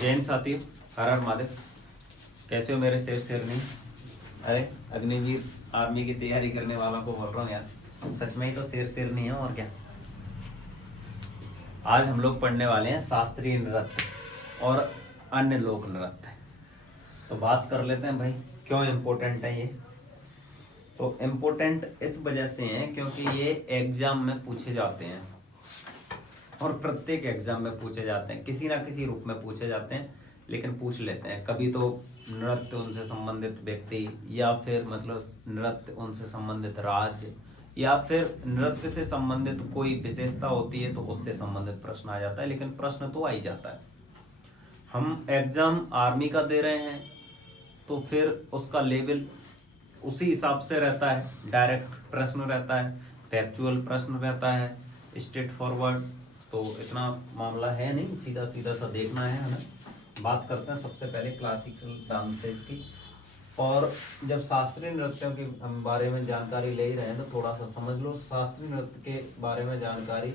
जैन साथियों, हर हर महादेव। कैसे हो मेरे शेर शेरनी? अरे अग्निवीर आर्मी की तैयारी करने वालों को बोल रहा हूँ यार, सच में ही तो शेर शेरनी है और क्या। आज हम लोग पढ़ने वाले हैं शास्त्रीय नृत्य और अन्य लोक नृत्य। तो बात कर लेते हैं भाई, क्यों इम्पोर्टेंट है ये। तो इम्पोर्टेंट इस वजह से है क्योंकि ये एग्जाम में पूछे जाते हैं और प्रत्येक एग्जाम में पूछे जाते हैं, किसी ना किसी रूप में पूछे जाते हैं, लेकिन पूछ लेते हैं। कभी तो नृत्य उनसे संबंधित व्यक्ति, या फिर मतलब नृत्य उनसे संबंधित राज्य, या फिर नृत्य से संबंधित कोई विशेषता होती है तो उससे संबंधित प्रश्न आ जाता है। लेकिन प्रश्न तो आ ही जाता है। हम एग्जाम आर्मी का दे रहे हैं तो फिर उसका लेवल उसी हिसाब से रहता है। डायरेक्ट प्रश्न रहता है, फैक्चुअल प्रश्न रहता है, स्ट्रेट फॉरवर्ड। तो इतना मामला है नहीं, सीधा सीधा सा देखना है हमें। बात करते हैं सबसे पहले क्लासिकल डांसेस की। और जब शास्त्रीय नृत्यों के बारे में जानकारी ले ही रहे हैं तो थोड़ा सा समझ लो। शास्त्रीय नृत्य के बारे में जानकारी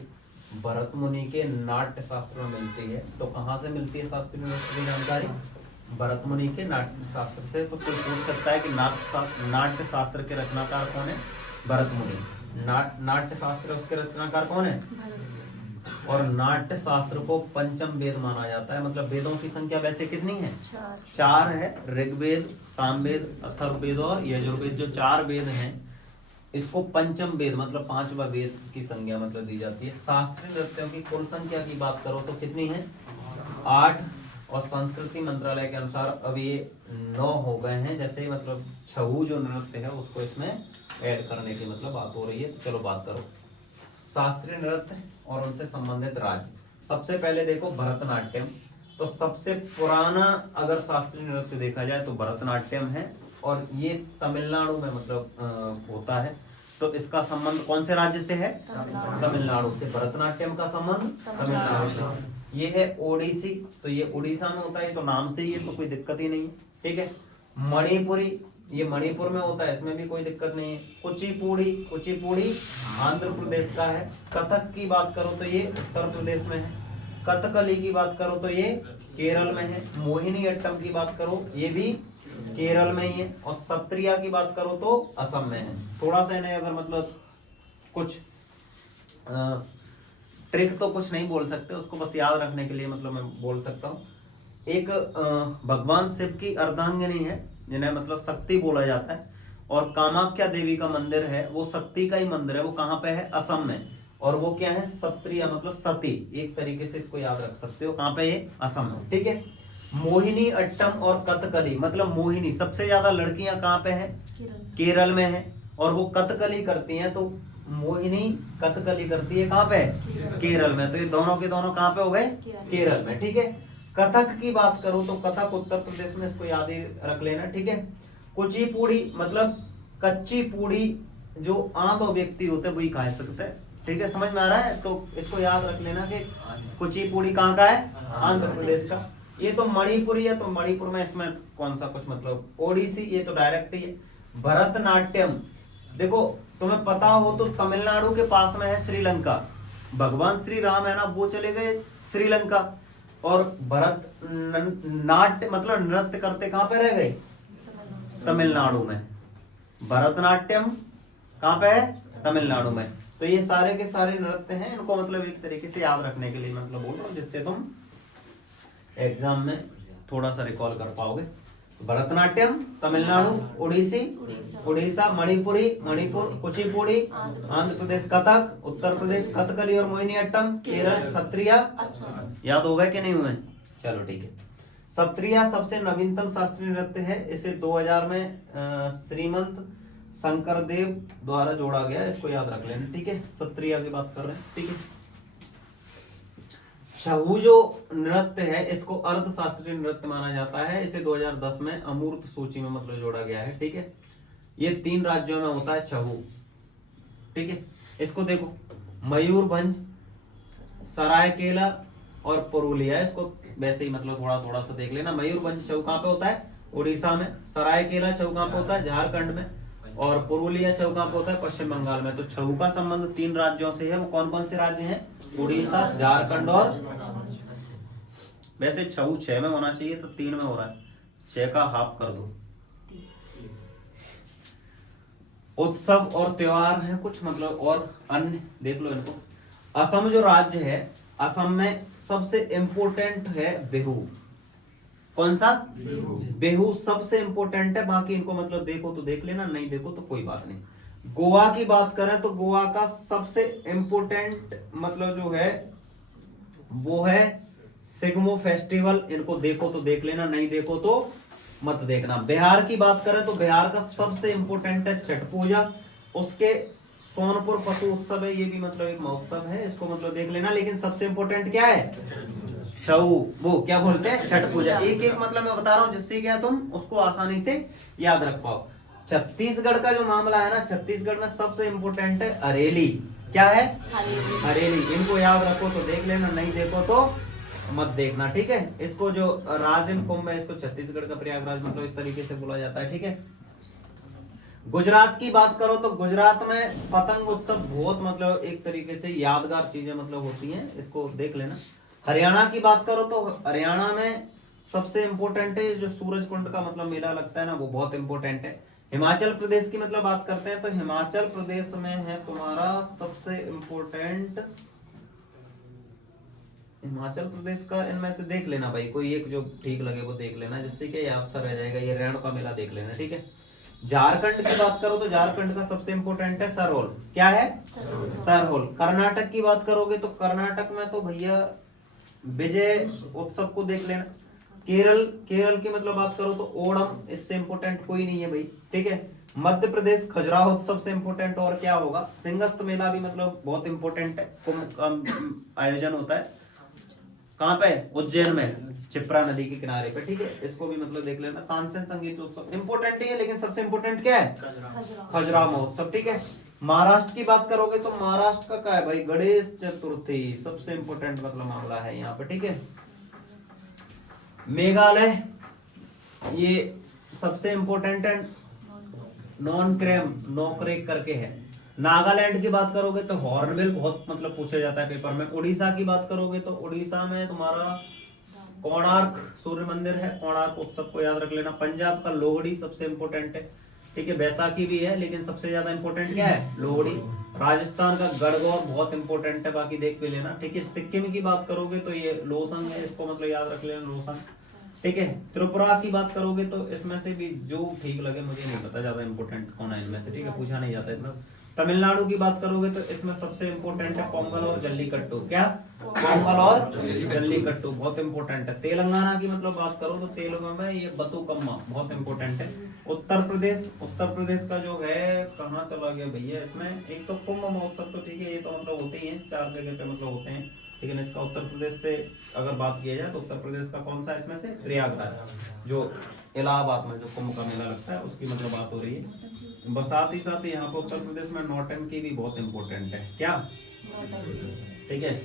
भरत मुनि के नाट्य शास्त्र में मिलती है। तो कहाँ से मिलती है शास्त्रीय नृत्य की जानकारी? भरत मुनि के नाट्य शास्त्र से। तो कोई पूछ सकता है कि नाट्य शास्त्र के रचनाकार कौन है? भरत मुनि। नाट्य शास्त्र उसके रचनाकार कौन है? और नाट्य शास्त्र को पंचम वेद माना जाता है। मतलब वेदों की संख्या वैसे कितनी है? चार है। ऋग्वेद, सामवेद, अथर्ववेद और यजुर्वेद, जो चार वेद हैं, इसको पंचम वेद मतलब पांचवा वेद की संज्ञा मतलब दी जाती है। शास्त्रीय नृत्यों की कुल संख्या की बात करो तो कितनी है? 8। और संस्कृति मंत्रालय के अनुसार अब ये 9 हो गए हैं। जैसे मतलब छऊ जो नृत्य है उसको इसमें ऐड करने की मतलब बात हो रही है। तो चलो बात करो शास्त्रीय नृत्य और उनसे संबंधित राज्य। सबसे पहले देखो भरतनाट्यम। तो सबसे पुराना अगर शास्त्रीय नृत्य देखा जाए तो भरतनाट्यम है, और ये तमिलनाडु में मतलब होता है। तो इसका संबंध कौन से राज्य से है? तमिलनाडु से। भरतनाट्यम का संबंध तमिलनाडु से। ये है ओडिसी, तो ये उड़ीसा में होता है। तो नाम से ही है तो कोई दिक्कत ही नहीं है, ठीक है। मणिपुरी, ये मणिपुर में होता है, इसमें भी कोई दिक्कत नहीं है। कुचिपुड़ी आंध्र प्रदेश का है। कथक की बात करो तो ये उत्तर प्रदेश में है। कथकली की बात करो तो ये केरल में है। मोहिनी अट्टम की बात करो ये भी केरल में ही है। और सत्रिया की बात करो तो असम में है। थोड़ा सा इन्हें अगर मतलब कुछ ट्रिक तो कुछ नहीं बोल सकते, उसको बस याद रखने के लिए मतलब मैं बोल सकता हूँ। एक भगवान शिव की अर्धांगिनी है जिन्हें मतलब शक्ति बोला जाता है, और कामाख्या देवी का मंदिर है, वो शक्ति का ही मंदिर है। वो कहाँ पे है? असम में। और वो क्या है? सत्रिया मतलब सती, एक तरीके से इसको याद रख सकते हो। कहाँ पे? ये असम में, ठीक है। मोहिनी अट्टम और कथकली, मतलब मोहिनी सबसे ज्यादा लड़कियां कहाँ पे है? केरल में है। और वो कथकली करती हैं, तो मोहिनी कथकली करती है कहाँ पे? केरल में। तो ये दोनों के दोनों कहाँ पे हो गए? केरल में, ठीक है। कथक की बात करूं तो कथक उत्तर प्रदेश में, इसको याद ही रख लेना, ठीक है। कुचिपुड़ी मतलब कच्ची पूड़ी, जो आंधो व्यक्ति होते वही खा सकते हैं, ठीक है। समझ में आ रहा है? तो इसको याद रख लेना कि कुचिपुड़ी कहाँ का है? आंध्र प्रदेश का। ये तो मणिपुरी है, तो मणिपुर में इसमें कौन सा कुछ मतलब। ओडिसी ये तो डायरेक्ट ही है। भरतनाट्यम देखो, तुम्हें पता हो तो तमिलनाडु के पास में है श्रीलंका। भगवान श्री राम है ना, वो चले गए श्रीलंका, और भरत नाट्य मतलब नृत्य करते कहाँ पे रह गए? तमिलनाडु में। भरतनाट्यम कहाँ पे है? तमिलनाडु में। तो ये सारे के सारे नृत्य हैं, इनको मतलब एक तरीके से याद रखने के लिए मतलब बोल रहा हूँ, जिससे तुम एग्जाम में थोड़ा सा रिकॉल कर पाओगे। भरतनाट्यम तमिलनाडु, ओडिसी उड़ीसा, मणिपुरी मणिपुर, कुचिपुड़ी आंध्र प्रदेश, कथक उत्तर प्रदेश, कथकली और मोहिनी अट्टम केरल, सत्रिया याद हो गए कि नहीं हुए? चलो ठीक है। सत्रिया सबसे नवीनतम शास्त्रीय नृत्य है। इसे 2000 में श्रीमंत शंकरदेव द्वारा जोड़ा गया, इसको याद रख लेना, ठीक है। सत्रिया की बात कर रहे हैं, ठीक है। छऊ जो नृत्य है इसको अर्ध शास्त्रीय नृत्य माना जाता है। इसे 2010 में अमूर्त सूची में मतलब जोड़ा गया है, ठीक है। ये 3 राज्यों में होता है छऊ, ठीक है। इसको देखो, मयूरभंज, सरायकेला और पुरुलिया, इसको वैसे ही मतलब थोड़ा थोड़ा सा देख लेना। मयूरभंज छऊ कहाँ पे होता है? उड़ीसा में। सरायकेला छऊ कहाँ पे होता है? झारखंड में। और पुरुलिया छऊ कहाँ पे होता है? पश्चिम बंगाल में। तो छऊ का संबंध 3 राज्यों से है। वो कौन कौन से राज्य हैं? उड़ीसा, झारखंड और वैसे छऊ 6 में होना चाहिए तो 3 में हो रहा है, 6 का हाफ कर दो। उत्सव और त्योहार है कुछ मतलब और अन्य देख लो इनको। असम जो राज्य है, असम में सबसे इंपोर्टेंट है बिहू। कौन सा? बिहू सबसे इंपोर्टेंट है, बाकी इनको मतलब देखो तो देख लेना, नहीं देखो तो कोई बात नहीं। गोवा की बात करें तो गोवा का सबसे इंपोर्टेंट मतलब जो है वो है सिग्मो फेस्टिवल, इनको देखो तो देख लेना, नहीं देखो तो मत देखना। बिहार की बात करें तो बिहार का सबसे इंपोर्टेंट है छठ पूजा, उसके सोनपुर पशु उत्सव है, ये भी मतलब एक महोत्सव है, इसको मतलब देख लेना। लेकिन सबसे इंपोर्टेंट क्या है? छऊ, वो क्या बोलते हैं, छठ पूजा। एक एक मतलब मैं बता रहा हूँ जिससे क्या तुम उसको आसानी से याद रख पाओ। छत्तीसगढ़ का जो मामला है ना, छत्तीसगढ़ में सबसे इंपोर्टेंट है अरेली। क्या है? अरेली। इनको याद रखो तो देख लेना, नहीं देखो तो मत देखना, ठीक है। इसको जो राजिम कुंभ है, इसको छत्तीसगढ़ का प्रयागराज मतलब इस तरीके से बोला जाता है, ठीक है। गुजरात की बात करो तो गुजरात में पतंग उत्सव बहुत मतलब एक तरीके से यादगार चीजें मतलब होती हैं, इसको देख लेना। हरियाणा की बात करो तो हरियाणा में सबसे इंपॉर्टेंट है जो सूरज कुंड का मतलब मेला लगता है ना, वो बहुत इंपॉर्टेंट है। हिमाचल प्रदेश की मतलब बात करते हैं तो हिमाचल प्रदेश में है तुम्हारा सबसे इंपॉर्टेंट, हिमाचल प्रदेश का इनमें से देख लेना भाई, कोई एक जो ठीक लगे वो देख लेना, जिससे कि याद सा रह जाएगा। ये रेणु का मेला देख लेना, ठीक है। झारखंड की बात करो तो झारखंड का सबसे इंपॉर्टेंट है सरहोल। क्या है? सरहोल। कर्नाटक की बात करोगे तो कर्नाटक में तो भैया विजय उत्सव को देख लेना। केरल की मतलब बात करो तो ओणम, इससे इंपोर्टेंट कोई नहीं है भाई, ठीक है। मध्य प्रदेश खजुराहो उत्सव से इंपोर्टेंट और क्या होगा? सिंगस्त मेला भी मतलब बहुत इंपोर्टेंट है, कुंभ का आयोजन होता है कहाँ पे? उज्जैन में, क्षिप्रा नदी के किनारे पे, ठीक है। इसको भी मतलब देख लेना। तानसेन संगीत उत्सव इंपोर्टेंट ही है, लेकिन सबसे इंपोर्टेंट क्या है? खजुराहो महोत्सव, ठीक है। महाराष्ट्र की बात करोगे तो महाराष्ट्र का क्या है भाई? गणेश चतुर्थी सबसे इंपोर्टेंट मतलब मामला है यहाँ पे, ठीक है। मेघालय ये सबसे इंपोर्टेंट है, नॉन क्रेम नोक्रेक करके है। नागालैंड की बात करोगे तो हॉर्नबिल बहुत मतलब पूछा जाता है पेपर में। उड़ीसा की बात करोगे तो उड़ीसा में तुम्हारा कोणार्क सूर्य मंदिर है, कोणार्क उत्सव को याद रख लेना। पंजाब का लोहड़ी सबसे इंपोर्टेंट है, ठीक है। बैसाखी भी है लेकिन सबसे ज्यादा इंपोर्टेंट क्या है? लोहड़ी। राजस्थान का गणगौर बहुत इंपोर्टेंट है, बाकी देख भी लेना, ठीक है। सिक्किम की बात करोगे तो ये लोसंग है, इसको मतलब याद रख लेना, लोसंग, ठीक है। त्रिपुरा की बात करोगे तो इसमें से भी जो ठीक लगे, मुझे नहीं पता ज्यादा इंपोर्टेंट कौन है इसमें से, ठीक है, पूछा नहीं जाता इतना। तमिलनाडु की बात करोगे तो इसमें सबसे इंपोर्टेंट है पोंगल और जल्लीकट्टू। क्या? पोंगल और जल्लीकट्टू बहुत इंपोर्टेंट है। तेलंगाना की मतलब बात करो तो तेलंगाना में ये बतुकम्मा बहुत इंपोर्टेंट है। उत्तर प्रदेश का जो है कहाँ चला गया भैया, इसमें एक तो कुंभ महोत्सव तो ठीक है, ये तो मतलब होते ही हैं, 4 जगह पे मतलब होते हैं, लेकिन इसका उत्तर प्रदेश से अगर बात किया जाए तो उत्तर प्रदेश का कौन सा इसमें से? प्रयागराज, जो इलाहाबाद में जो कुंभ का मेला लगता है उसकी मतलब बात हो रही है। बस साथ ही यहाँ पर उत्तर प्रदेश में नौटंकी भी बहुत इंपॉर्टेंट है। क्या? ठीक है।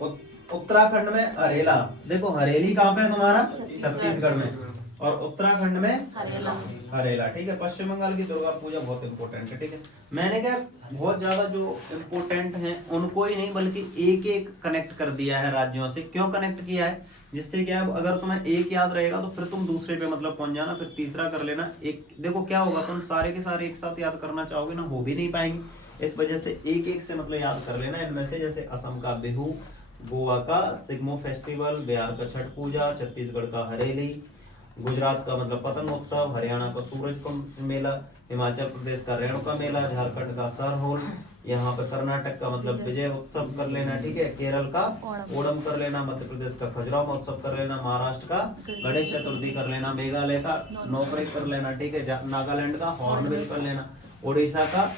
उत्तराखंड में हरेला, देखो हरेली कहाँ पे है तुम्हारा? छत्तीसगढ़ में। और उत्तराखंड में हरेला, ठीक है। पश्चिम बंगाल की दुर्गा पूजा बहुत इंपॉर्टेंट है, ठीक है। मैंने क्या बहुत ज्यादा जो इम्पोर्टेंट हैं उनको ही नहीं बल्कि एक एक कनेक्ट कर दिया है राज्यों से। क्यों कनेक्ट किया है? जिससे क्या है, अगर तुम्हें एक याद रहेगा तो फिर तुम दूसरे पे मतलब पहुंच जाना, फिर तीसरा कर लेना। एक देखो क्या होगा, तुम सारे के सारे एक साथ याद करना चाहोगे ना, हो भी नहीं पाएंगे। इस वजह से एक एक से मतलब याद कर लेना इनमें से। जैसे असम का बिहू, गोवा का सिग्मो फेस्टिवल, बिहार का छठ पूजा, छत्तीसगढ़ का हरेली, गुजरात का मतलब पतंग उत्सव, हरियाणा का सूरज कुंभ मेला, हिमाचल प्रदेश का रेणु का मेला, झारखंड का सरहोल, यहाँ पे कर्नाटक का मतलब विजय उत्सव कर लेना, ठीक है। केरल का ओणम कर लेना, मध्य प्रदेश का खजुराहो महोत्सव कर लेना, महाराष्ट्र का गणेश चतुर्थी कर लेना, मेघालय का नौकरी कर लेना, ठीक है। नागालैंड का हॉर्नबिल कर लेना, उड़ीसा का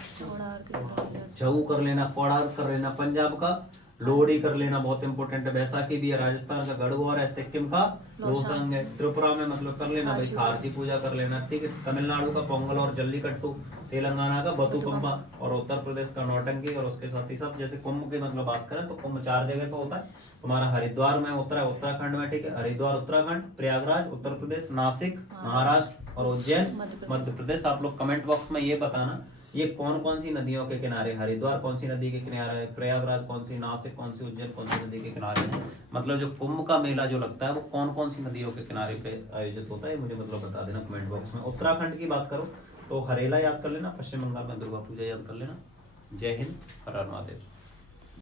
छऊ कर लेना, कोणार्क कर लेना, पंजाब का लोहड़ी कर लेना बहुत इंपॉर्टेंट है, बैसाखी भी है, राजस्थान का गणगौर है, सिक्किम का लोसंग है, त्रिपुरा में मतलब कर लेना भाई खारची पूजा कर लेना, ठीक है। तमिलनाडु का पोंगल और जल्लीकट्टू, तेलंगाना का बतुकम्मा और उत्तर प्रदेश का नौटंकी। और उसके साथ ही साथ जैसे कुंभ की मतलब बात करें तो कुंभ 4 जगह पे होता है तुम्हारा, हरिद्वार में होता है उत्तराखंड में, ठीक है। हरिद्वार उत्तराखंड, प्रयागराज उत्तर प्रदेश, नासिक महाराष्ट्र और उज्जैन मध्य प्रदेश। आप लोग कमेंट बॉक्स में ये बताना ये कौन कौन सी नदियों के किनारे, हरिद्वार कौन सी नदी के किनारे है, प्रयागराज कौन सी, नासिक कौन सी, उज्जैन कौन सी नदी के किनारे है। मतलब जो कुंभ का मेला जो लगता है वो कौन कौन सी नदियों के किनारे पे आयोजित होता है, मुझे मतलब बता देना कमेंट बॉक्स में। उत्तराखंड की बात करो तो हरेला याद कर लेना, पश्चिम बंगाल में दुर्गा पूजा याद कर लेना। जय हिंद, हर हर महादेव।